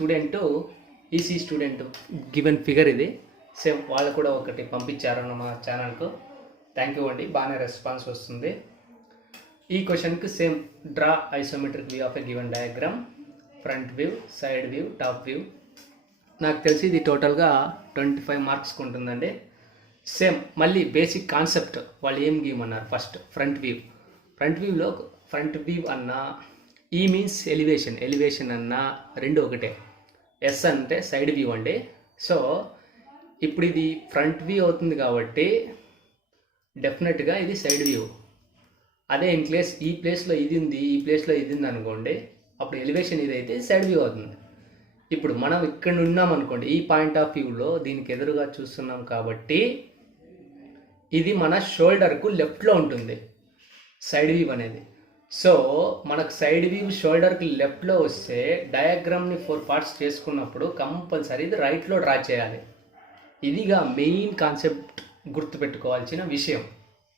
Student EC student given figure ఇది same వాళ్ళు కూడా ఒకటి పంపించారు మా ఛానల్కు. థ్యాంక్ యూ అండి, బాగానే రెస్పాన్స్ వస్తుంది. ఈ క్వశ్చన్కి same draw isometric view of a given diagram, front view, side view, top view. నాకు తెలిసి ఇది టోటల్గా 25 మార్క్స్కి ఉంటుందండి. సేమ్ మళ్ళీ బేసిక్ కాన్సెప్ట్ వాళ్ళు ఏం గీయమన్నారు. ఫస్ట్ ఫ్రంట్ వ్యూలో ఫ్రంట్ వ్యూ అన్న ఈ మీన్స్ ఎలివేషన్ అన్న రెండు ఒకటే. ఎస్ అంటే సైడ్ వ్యూ అండి. సో ఇప్పుడు ఇది ఫ్రంట్ వ్యూ అవుతుంది కాబట్టి డెఫినెట్గా ఇది సైడ్ వ్యూ. అదే ఇన్ కేస్ ఈ ప్లేస్లో ఇది ఉంది, ఈ ప్లేస్లో ఇది ఉంది అనుకోండి, అప్పుడు ఎలివేషన్ ఇదైతే సైడ్ వ్యూ అవుతుంది. ఇప్పుడు మనం ఇక్కడ ఉన్నాం అనుకోండి, ఈ పాయింట్ ఆఫ్ వ్యూలో దీనికి ఎదురుగా చూస్తున్నాం కాబట్టి ఇది మన షోల్డర్కు లెఫ్ట్లో ఉంటుంది సైడ్ వ్యూ అనేది. సో మనకు సైడ్ వ్యూ షోల్డర్కి లెఫ్ట్లో వస్తే డయాగ్రామ్ని 4 పార్ట్స్ చేసుకున్నప్పుడు కంపల్సరీ ఇది రైట్లో డ్రా చేయాలి. ఇదిగా మెయిన్ కాన్సెప్ట్ గుర్తుపెట్టుకోవాల్సిన విషయం.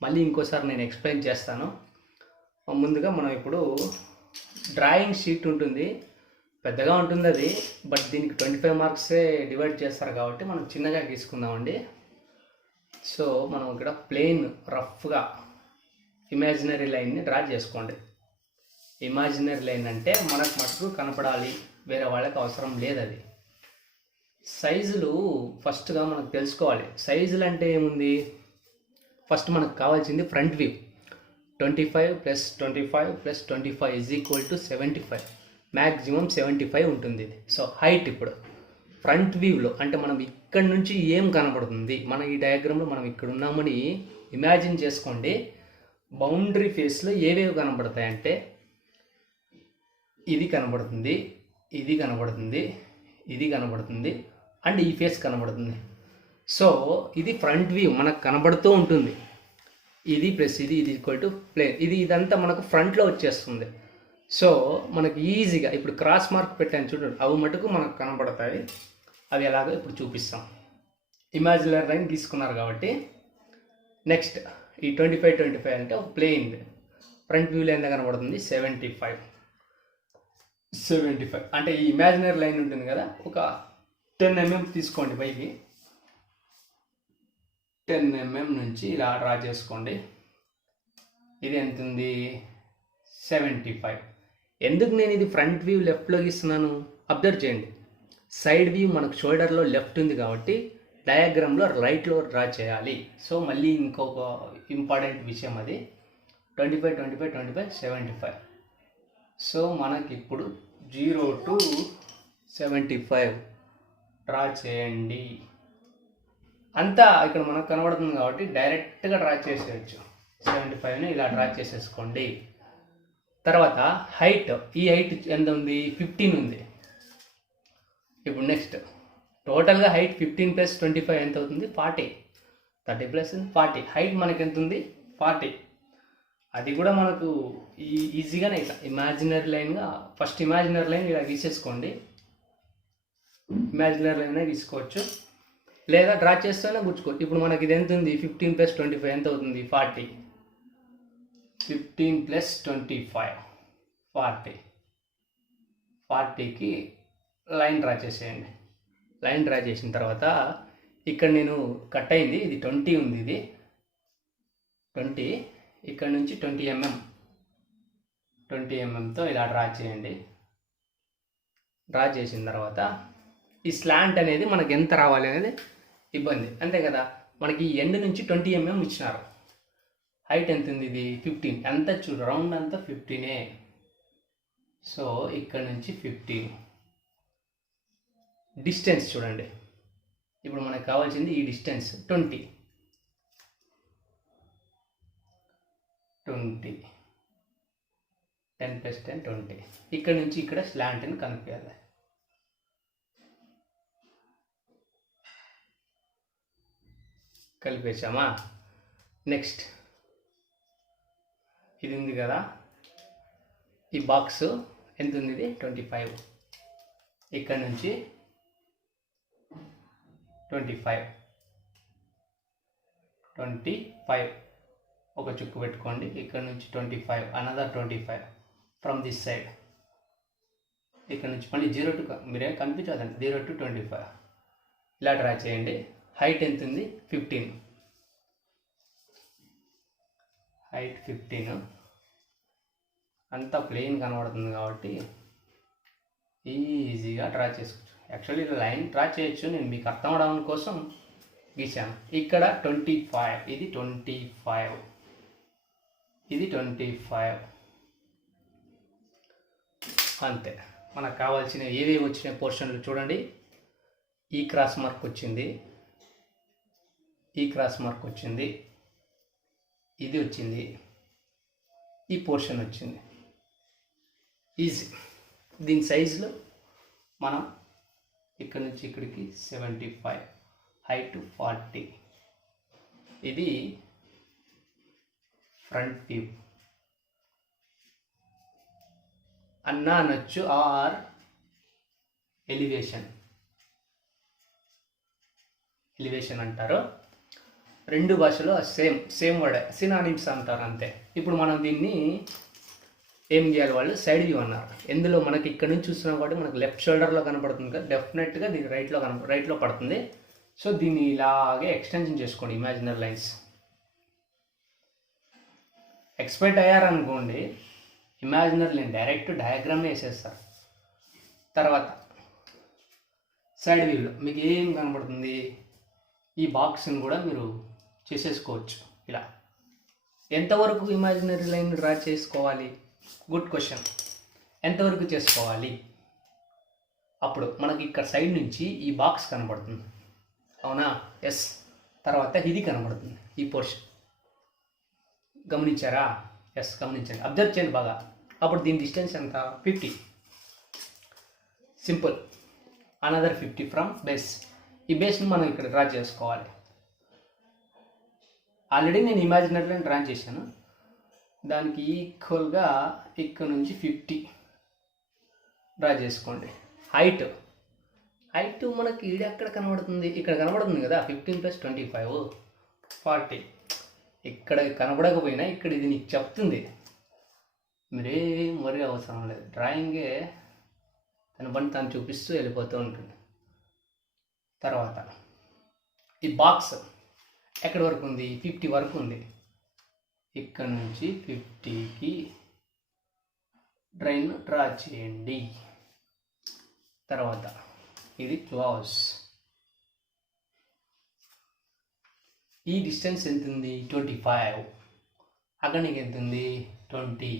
మళ్ళీ ఇంకోసారి నేను ఎక్స్ప్లెయిన్ చేస్తాను. ముందుగా మనం ఇప్పుడు డ్రాయింగ్ షీట్ ఉంటుంది, పెద్దగా ఉంటుంది అది, బట్ దీనికి 25 మార్క్సే డివైడ్ చేస్తారు కాబట్టి మనం చిన్నగా గీసుకుందామండి. సో మనం ఇక్కడ ప్లెయిన్ రఫ్గా ఇమాజినరీ లైన్ని డ్రా చేసుకోండి. ఇమాజినరీ లైన్ అంటే మనకు మటుకు కనపడాలి, వేరే వాళ్ళకి అవసరం లేదు. అది సైజులు ఫస్ట్గా మనకు తెలుసుకోవాలి. సైజులు అంటే ఏముంది, ఫస్ట్ మనకు కావాల్సింది ఫ్రంట్ వ్యూ. 25 + 25 + 25 = 75, మ్యాక్సిమం 75 ఉంటుంది ఇది. సో హైట్ ఇప్పుడు ఫ్రంట్ వ్యూలో అంటే మనం ఇక్కడ నుంచి ఏం కనబడుతుంది, మన ఈ డయాగ్రామ్లో మనం ఇక్కడ ఉన్నామని ఇమాజిన్ చేసుకోండి. బౌండరీ ఫేస్లో ఏవేవి కనబడతాయంటే ఇది కనబడుతుంది, ఇది కనబడుతుంది, ఇది కనబడుతుంది, అండ్ ఈ ఫేస్ కనబడుతుంది. సో ఇది ఫ్రంట్ వ్యూ మనకు కనబడుతూ ఉంటుంది. ఇది ప్లస్ ఇది ప్లేన్, ఇదంతా మనకు ఫ్రంట్లో వచ్చేస్తుంది. సో మనకు ఈజీగా ఇప్పుడు క్రాస్ మార్క్ పెట్టాను చూడండి, అవి మటుకు మనకు కనబడతాయి. అవి ఎలాగో ఇప్పుడు చూపిస్తాం. ఇమాజినరీ లైన్ తీసుకున్నారు కాబట్టి నెక్స్ట్ ఈ 25 అంటే ఒక ప్లేన్. ఫ్రంట్ వ్యూలో ఎంత కనబడుతుంది, 75 అంటే ఈ ఇమాజినరీ లైన్ ఉంటుంది కదా, ఒక 10 mm తీసుకోండి పైకి. 10 mm నుంచి ఇలా డ్రా చేసుకోండి. ఇది ఎంత ఉంది, 75. ఎందుకు నేను ఇది ఫ్రంట్ వ్యూ లెఫ్ట్లో గీస్తున్నాను, అబ్జర్వ్ చేయండి. సైడ్ వ్యూ మనకు షోల్డర్లో లెఫ్ట్ ఉంది కాబట్టి డయాగ్రామ్లో రైట్లో డ్రా చేయాలి. సో మళ్ళీ ఇంకొక ఇంపార్టెంట్ విషయం అది 25 75. సో మనకి ఇప్పుడు 0 to 75 డ్రా చేయండి. అంతా ఇక్కడ మనకు కనబడుతుంది కాబట్టి డైరెక్ట్గా డ్రా చేసేయచ్చు. 75ని ఇలా డ్రా చేసేసుకోండి. తర్వాత హైట్, ఈ హైట్ ఎంత ఉంది, 15 ఉంది. ఇప్పుడు నెక్స్ట్ టోటల్గా హైట్ 15 + 25 ఎంత అవుతుంది, 40. 30 + 40 హైట్ మనకి ఎంత ఉంది, 40. అది కూడా మనకు ఈజీగానే ఇట్లా ఇమాజినరీ లైన్గా ఫస్ట్ ఇమాజినరీ లైన్ ఇలా గీసేసుకోండి. ఇమాజినరీ లైన్ గీసుకోవచ్చు, లేదా డ్రా చేస్తేనే గుర్చుకోవచ్చు. ఇప్పుడు మనకి ఇది ఎంత ఉంది, 15 + 25 ఎంత అవుతుంది, 40. 15 + 25 40. 40కి లైన్ డ్రా చేసేయండి. లైన్ డ్రా చేసిన తర్వాత ఇక్కడ నేను కట్ అయింది, ఇది 20 ఉంది, ఇది 20. ఇక్కడ నుంచి 20 mmతో ఇలా డ్రా చేయండి. డ్రా చేసిన తర్వాత ఈ స్లాంట్ అనేది మనకి ఎంత రావాలి అనేది ఇబ్బంది, అంతే కదా. మనకి ఈ ఎండ్ నుంచి 20 mm ఇచ్చినారు. హైట్ ఎంత ఉంది, ఇది 15. ఎంత చూడు, రౌండ్ అంతా 15. సో ఇక్కడ నుంచి 15. డిస్టెన్స్ చూడండి, ఇప్పుడు మనకు కావాల్సింది ఈ డిస్టెన్స్ 20. 10 + 10 20. ఇక్కడ నుంచి ఇక్కడ స్లాంట్ని కనిపించాలి. కలిపేసామా. నెక్స్ట్ ఇది ఉంది కదా, ఈ బాక్స్ ఎంత ఉంది, ఇది 25. ఇక్కడ నుంచి 25 ఒక చుక్కు పెట్టుకోండి. ఇక్కడ నుంచి 25, అనదర్ 25 ఫ్రమ్ దిస్ సైడ్. ఇక్కడ నుంచి మళ్ళీ 0 to మీరేం కనిపించదండి 0 to 25 ఇలా డ్రా చేయండి. హైట్ ఎంత ఉంది 15, హైట్ 15 అంతా ప్లెయిన్ కనబడుతుంది కాబట్టి ఈజీగా డ్రా చేసుకోవచ్చు. యాక్చువల్లీ ఇలా లైన్ డ్రా చేయొచ్చు, నేను మీకు అర్థం అవడం కోసం గీసాను. ఇక్కడ 25, ఇది 25, ఇది 25 అంతే. మనకు కావాల్సిన ఏవేవి వచ్చిన పోర్షన్లు చూడండి. ఈ క్రాస్ మార్క్ వచ్చింది, ఈ క్రాస్ మార్క్ వచ్చింది, ఇది వచ్చింది, ఈ పోర్షన్ వచ్చింది. ఈజీ. దీని సైజులో మనం ఇక్కడ నుంచి ఇక్కడికి 75, హైట్ 40, ఇది ఫ్రంట్ వ్యూ అన్నా అనొచ్చు, ఆర్ ఎలివేషన్ అంటారు. రెండు భాషలో సేమ్ వర్డ్, సినానిమ్స్ అంటారు అంతే. ఇప్పుడు మనం దీన్ని ఏం చేయాలి, వాళ్ళు సైడ్ వ్యూ అన్నారు. ఎందులో మనకి ఇక్కడ నుంచి చూస్తున్నాం కాబట్టి మనకు లెఫ్ట్ షోల్డర్లో కనపడుతుంది కదా, డెఫినెట్గా దీని రైట్లో పడుతుంది. సో దీన్ని ఇలాగే ఎక్స్టెన్షన్ చేసుకోండి. ఇమాజినరీ లైన్స్ ఎక్స్పెక్ట్ అయ్యారనుకోండి, ఇమాజినరీ లైన్ డైరెక్ట్ డయాగ్రామ్ వేసేస్తారు. తర్వాత సైడ్ వ్యూలో మీకు ఏం కనబడుతుంది, ఈ బాక్స్ని కూడా మీరు చేసేసుకోవచ్చు. ఇలా ఎంతవరకు ఇమాజినరీ లైన్ డ్రా చేసుకోవాలి, గుడ్ క్వశ్చన్. ఎంతవరకు చేసుకోవాలి, అప్పుడు మనకి ఇక్కడ సైడ్ నుంచి ఈ బాక్స్ కనబడుతుంది, అవునా? ఎస్. తర్వాత ఇది కనబడుతుంది, ఈ పోర్షన్ గమనించారా? ఎస్, గమనించండి, అబ్జర్వ్ చేయండి బాగా. అప్పుడు దీని డిస్టెన్స్ ఎంత? 50. సింపుల్. Another 50 from base. ఈ బేస్ని మనం ఇక్కడ డ్రా చేసుకోవాలి. ఆల్రెడీ నేను ఇమాజినరీ లైన్ డ్రా చేశాను, దానికి ఈక్వల్గా ఇక్కడ నుంచి 50 డ్రా చేసుకోండి. హైట్ మనకి ఇది ఎక్కడ కనబడుతుంది, ఇక్కడ కనబడుతుంది కదా, 15 + 25 40. ఇక్కడ కనబడకపోయినా ఇక్కడ ఇది నీకు చెప్తుంది, మీరేం వరి అవసరం లేదు. డ్రాయింగే తన పని తను చూపిస్తూ వెళ్ళిపోతూ ఉంటుంది. తర్వాత ఈ బాక్స్ ఎక్కడి వరకు ఉంది? 50 వరకు ఉంది. ఇక్కడ నుంచి 50కి డ్రా చేయండి. తర్వాత ఇది క్లాస్. ఈ డిస్టెన్స్ ఎంత ఉంది? 25. అక్కడ నీకు ఎంత ఉంది? 20.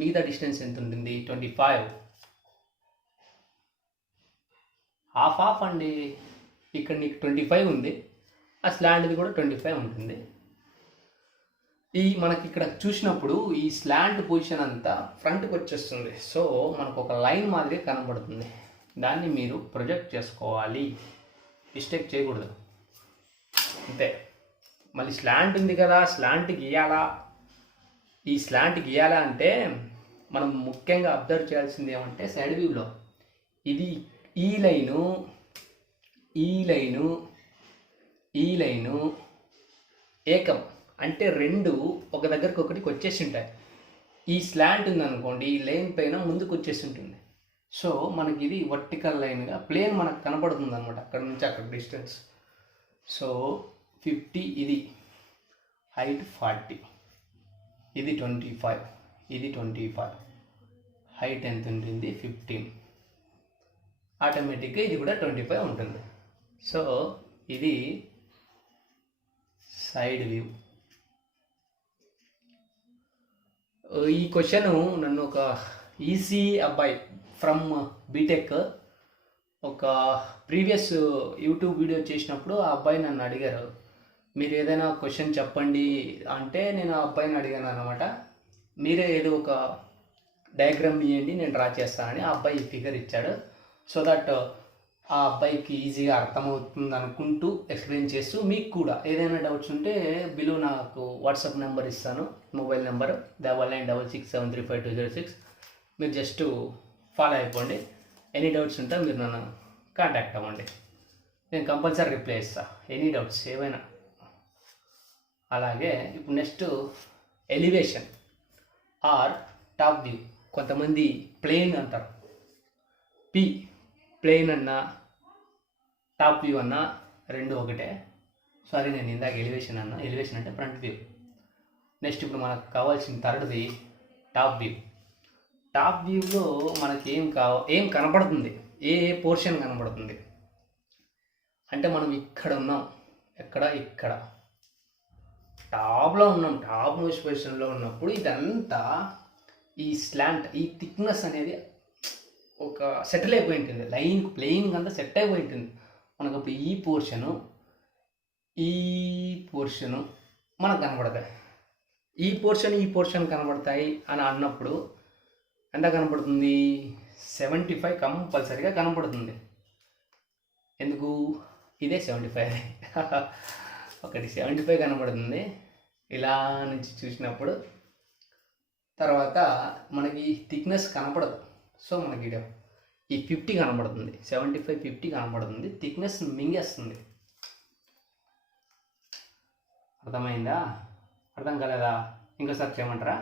మిగతా డిస్టెన్స్ ఎంత ఉంటుంది? 25. హాఫ్ అండి. ఇక్కడ నీకు 25 ఉంది, ఆ స్లాంట్ది కూడా 25 ఉంటుంది. మనకి ఇక్కడ చూసినప్పుడు ఈ స్లాంట్ పొజిషన్ అంతా ఫ్రంట్కి వచ్చేస్తుంది. సో మనకు ఒక లైన్ మాదిరి కనబడుతుంది. దాన్ని మీరు ప్రొజెక్ట్ చేసుకోవాలి, మిస్టేక్ చేయకూడదు అంతే. మళ్ళీ స్లాంట్ ఉంది కదా, స్లాంట్ గీయాలా? ఈ స్లాంట్ గీయాలా అంటే మనం ముఖ్యంగా అబ్జర్వ్ చేయాల్సింది ఏమంటే, సైడ్ వ్యూలో ఇది ఈ లైను ఏకం అంటే రెండు ఒక దగ్గరకు ఒకటికి వచ్చేసి ఉంటాయి. ఈ స్లాంట్ ఉందనుకోండి, ఈ లైన్ పైన ముందుకు వచ్చేసి ఉంటుంది. సో మనకి ఇది వర్టికల్ లైన్గా ప్లేన్ మనకు కనపడుతుంది అనమాట, అక్కడ నుంచి అక్కడ డిస్టెన్స్. సో 50, ఇది హైట్ 40, ఇది 25, ఇది 25, హైట్ ఎంత ఉంటుంది? 15. ఆటోమేటిక్గా ఇది కూడా 25 ఉంటుంది. సో ఇది సైడ్ వ్యూ. ఈ క్వశ్చన్ నన్ను ఒక ఈసీ అబ్బాయి ఫ్రమ్ బీటెక్ ఒక ప్రీవియస్ యూట్యూబ్ వీడియో చేసినప్పుడు ఆ అబ్బాయి నన్ను అడిగారు, మీరు ఏదైనా క్వశ్చన్ చెప్పండి అంటే నేను ఆ అబ్బాయిని అడిగాను అనమాట. మీరే ఏదో ఒక డయాగ్రామ్ ఇవ్వండి, నేను డ్రా చేస్తానని. ఆ అబ్బాయి ఫిగర్ ఇచ్చాడు. సో దట్ ఆ అబ్బాయికి ఈజీగా అర్థమవుతుంది అనుకుంటూ ఎక్స్ప్లెయిన్ చేస్తూ, మీకు కూడా ఏదైనా డౌట్స్ ఉంటే బిలో నాకు వాట్సాప్ నెంబర్ ఇస్తాను, మొబైల్ నెంబర్ 9966735206. మీరు జస్ట్ ఫాలో అయిపోండి. ఎనీ డౌట్స్ ఉంటే మీరు నన్ను కాంటాక్ట్ అవ్వండి, నేను కంపల్సరీ రిప్లై ఇస్తాను, ఎనీ డౌట్స్ ఏవైనా. అలాగే ఇప్పుడు next elevation or top view. కొంతమంది ప్లేన్ అంటారు, పి ప్లేన్ అన్నా టాప్ వ్యూ అన్నా రెండు ఒకటే. సారీ, నేను ఇందాక ఎలివేషన్ అన్నా. ఎలివేషన్ అంటే ఫ్రంట్ వ్యూ. నెక్స్ట్ ఇప్పుడు మనకు కావాల్సిన థర్డ్ది టాప్ వ్యూ. టాప్ వ్యూలో మనకి ఏం కనపడుతుంది, ఏ పోర్షన్ కనపడుతుంది అంటే మనం ఇక్కడ ఉన్నాం, ఇక్కడ టాప్లో ఉన్నాం. టాప్ మోస్ట్ పొజిషన్లో ఉన్నప్పుడు ఇదంతా ఈ స్లాంట్, ఈ థిక్నెస్ అనేది ఒక సెటిల్ అయిపోయి ఉంటుంది. లైన్ ప్లేయింగ్ అంతా సెట్ అయిపోయి ఉంటుంది మనకు. అప్పుడు ఈ పోర్షను మనకు కనపడతాయి. ఈ పోర్షన్ కనబడతాయి అని అన్నప్పుడు ఎంత కనపడుతుంది? 75 కంపల్సరీగా కనపడుతుంది. ఎందుకు? ఇదే 75 ఒకటి 75 కనబడుతుంది ఇలా నుంచి చూసినప్పుడు. తర్వాత మనకి థిక్నెస్ కనపడదు. సో మనకి ఈ 50 కనబడుతుంది, 75 50 కనబడుతుంది. థిక్నెస్ మింగేస్తుంది. అర్థమైందా? అర్థం కాలేదా? ఇంకోసారి చేయమంటారా?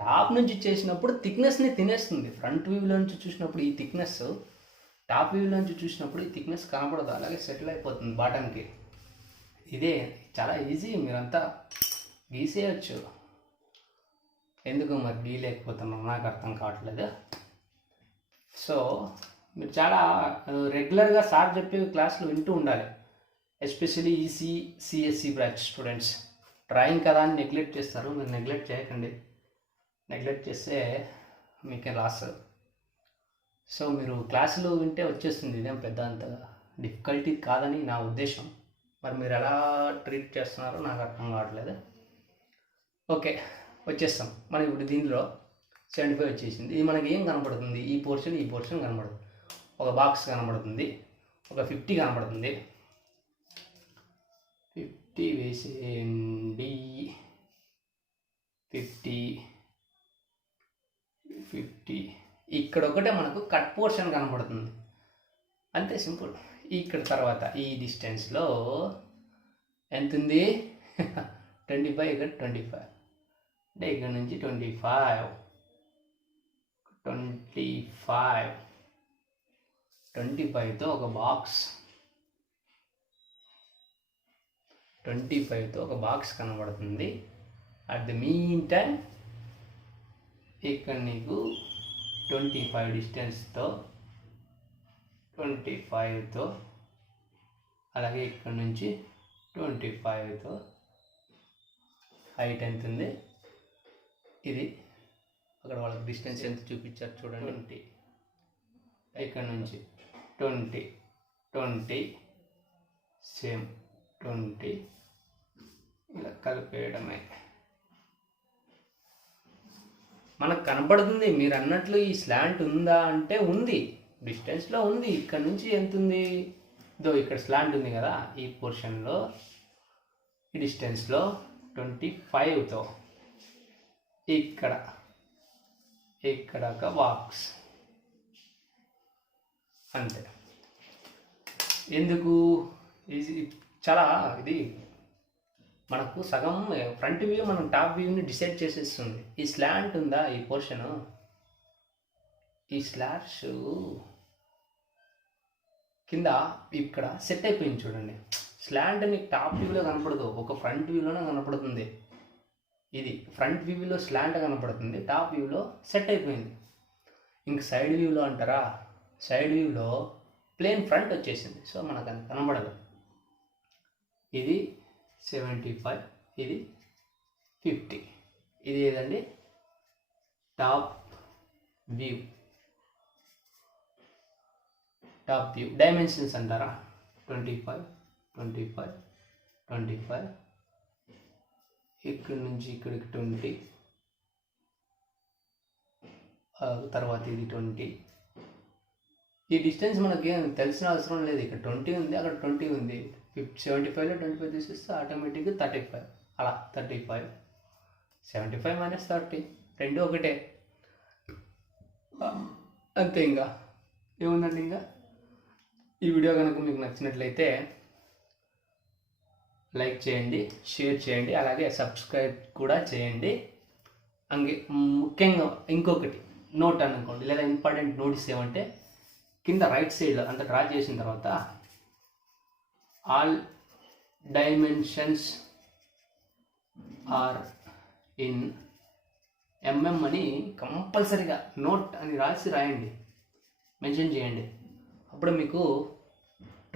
టాప్ నుంచి చేసినప్పుడు థిక్నెస్ని తినేస్తుంది. ఫ్రంట్ వ్యూలో నుంచి చూసినప్పుడు ఈ థిక్నెస్, టాప్ వ్యూలో నుంచి చూసినప్పుడు ఈ థిక్నెస్ కనపడదు, అలాగే సెటిల్ అయిపోతుంది బాటంకి. ఇదే చాలా ఈజీ, మీరంతా గీసేయచ్చు. ఎందుకు మరి గీయలేకపోతున్నాం నాకు అర్థం కావట్లేదు. సో మీరు చాలా రెగ్యులర్గా సార్ చెప్పే క్లాసులు వింటూ ఉండాలి. Especially EC CSC branch students. Drawing కదా అని నెగ్లెక్ట్ చేస్తారు. మీరు నెగ్లెక్ట్ చేయకండి. నెగ్లెక్ట్ చేస్తే మీకే లాస్. సో మీరు క్లాసులు వింటే వచ్చేస్తుంది. ఇదేం పెద్ద అంత డిఫికల్టీ కాదని నా ఉద్దేశం. మరి మీరు ఎలా ట్రీట్ చేస్తున్నారో నాకు అర్థం కావట్లేదు. ఓకే, వచ్చేస్తాం. మనకి ఇప్పుడు దీనిలో 75 వచ్చేసింది. ఇది మనకి ఏం కనపడుతుంది? ఈ పోర్షన్ కనపడుతుంది. ఒక బాక్స్ కనపడుతుంది, ఒక 50 కనపడుతుంది. 50 వేసేయండి. 50 ఇక్కడ ఒకటే మనకు కట్ పోర్షన్ కనపడుతుంది. అంతే, సింపుల్. ఇక్కడ తర్వాత ఈ డిస్టెన్స్లో ఎంత ఉంది? 25, ఇక్కడ 25 అంటే ఇక్కడ నుంచి 25తో ఒక బాక్స్, 25తో ఒక బాక్స్ కనబడుతుంది. అట్ ది మీన్ టైం ఇక్కడ నీకు 25 డిస్టెన్స్తో 25తో, అలాగే ఇక్కడ నుంచి 25తో హైట్ ఎంత ఉంది? ఇది అక్కడ వాళ్ళకి డిస్టెన్స్ ఎంత చూపించారు చూడండి. 20. ఇక్కడ నుంచి 20 సేమ్ 20 ఇలా కలిపేయడమే. మనకు కనపడుతుంది. మీరు అన్నట్లు ఈ స్లాంట్ ఉందా అంటే ఉంది, డిస్టెన్స్లో ఉంది. ఇక్కడ నుంచి ఎంత ఉంది? ఇక్కడ స్లాంట్ ఉంది కదా, ఈ పోర్షన్లో ఈ డిస్టెన్స్లో 25తో ఇక్కడ ఒక బాక్స్. అంతే. ఎందుకు? చాలా ఇది మనకు సగం ఫ్రంట్ వ్యూ మనం టాప్ వ్యూని డిసైడ్ చేసేస్తుంది. ఈ స్లాంట్ ఉందా, ఈ పోర్షను, ఈ స్లాష్ కింద ఇక్కడ సెట్ అయిపోయింది చూడండి. స్లాంట్ నీకు టాప్ వ్యూలో కనపడదు, ఒక ఫ్రంట్ వ్యూలోనే కనపడుతుంది. ఇది ఫ్రంట్ వ్యూలో స్లాంట్ కనపడుతుంది, టాప్ వ్యూలో సెట్ అయిపోయింది. ఇంక సైడ్ వ్యూలో అంటారా? సైడ్ వ్యూలో ప్లేన్ ఫ్రంట్ వచ్చేసింది. సో మనకు అది కనబడదు. ఇది 75, ఇది 50. ఇది ఏదండి? Top view. Top view dimensions అంటారా? 25, 25, 25, ఇక్కడి నుంచి ఇక్కడికి 20, తర్వాత ఇది 20. ఈ డిస్టెన్స్ మనకి తెలిసిన అవసరం లేదు. ఇక్కడ 20 ఉంది, అక్కడ 20 ఉంది. 75లో 25 తీసేస్తే ఆటోమేటిక్గా 35. అలా 35, 75 - 30 రెండు ఒకటే. అంతే. ఇంకా ఏముందండి? ఇంకా ఈ వీడియో కనుక మీకు నచ్చినట్లయితే లైక్ చేయండి, షేర్ చేయండి, అలాగే సబ్స్క్రైబ్ కూడా చేయండి. ముఖ్యంగా ఇంకొకటి, నోట్ అనుకోండి, లేదా ఇంపార్టెంట్ నోట్స్ ఏమంటే కింద రైట్ సైడ్ అంత డ్రా చేసిన తర్వాత all dimensions are in mm అని కంపల్సరీగా నోట్ అని రాయండి, మెన్షన్ చేయండి. అప్పుడు మీకు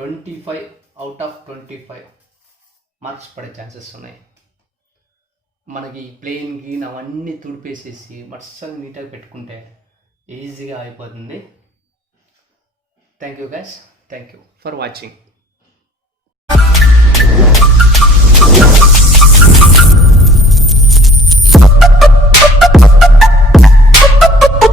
25 అవుట్ ఆఫ్ 25 మార్క్స్ పడే ఛాన్సెస్ ఉన్నాయి. మనకి ప్లేన్ గీన్ అవన్నీ తుడిపేసేసి మర్సంగా నీట్గా పెట్టుకుంటే ఈజీగా అయిపోతుంది. Thank you guys, thank you for watching.